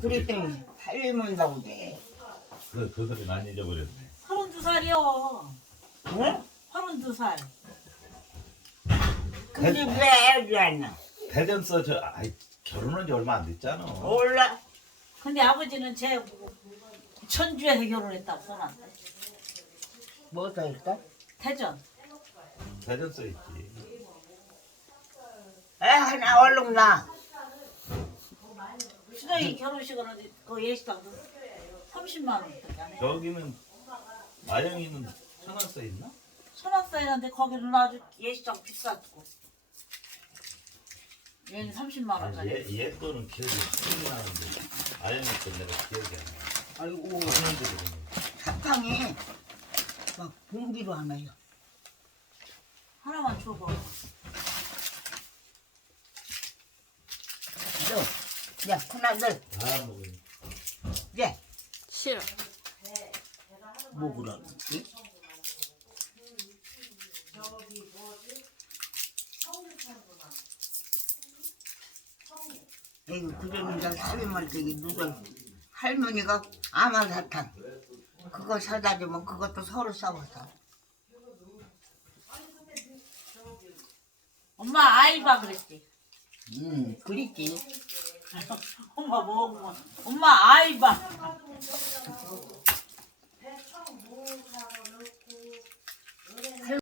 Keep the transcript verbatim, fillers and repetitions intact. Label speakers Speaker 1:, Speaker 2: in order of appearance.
Speaker 1: 그랬더니 살면다고 돼.
Speaker 2: 그, 그들은 안 잊어버렸네.
Speaker 3: 서른두 살이요.
Speaker 1: 응?
Speaker 3: 서른두 살.
Speaker 1: 근데 왜 애를 안 낳아?
Speaker 2: 대전서 저 아이 결혼한 지 얼마 안 됐잖아.
Speaker 1: 몰라.
Speaker 3: 근데 아버지는 제 천주에서 결혼했다고 써놨대.
Speaker 1: 뭐 더 있어?
Speaker 3: 태전.
Speaker 2: 대전서 있지.
Speaker 1: 애 하나 얼른 낳아.
Speaker 3: 수정이 결혼식은 어디 그 예식장도 삼십만 원밖에 안 해.
Speaker 2: 여기는 마영이는 천안서 있나?
Speaker 3: 소나사이는데 거기는 아주 예식장 비싸고. 얘는 삼십만
Speaker 2: 아니,
Speaker 3: 원짜리.
Speaker 2: 얘, 얘 거는 기억이 확실히 나는데 마영이 거 내가 기억이 안 나.
Speaker 1: 아이고
Speaker 2: 그런데 그러네.
Speaker 1: 사탕이 막 봉지로 하나요.
Speaker 3: 하나만 줘봐.
Speaker 1: 너, 야, 큰아들,
Speaker 2: 다 먹으니.
Speaker 1: 야,
Speaker 4: 싫어.
Speaker 1: 뭐 그러는지? 이거 그러니까 살림할 때기 누가 할머니가 아마사탕 그거 사다 주면 그것도 서로 싸워서.
Speaker 3: 엄마 아이바 그랬지.
Speaker 1: 음, 그랬지.
Speaker 3: 엄마 뭐 엄마 아이바.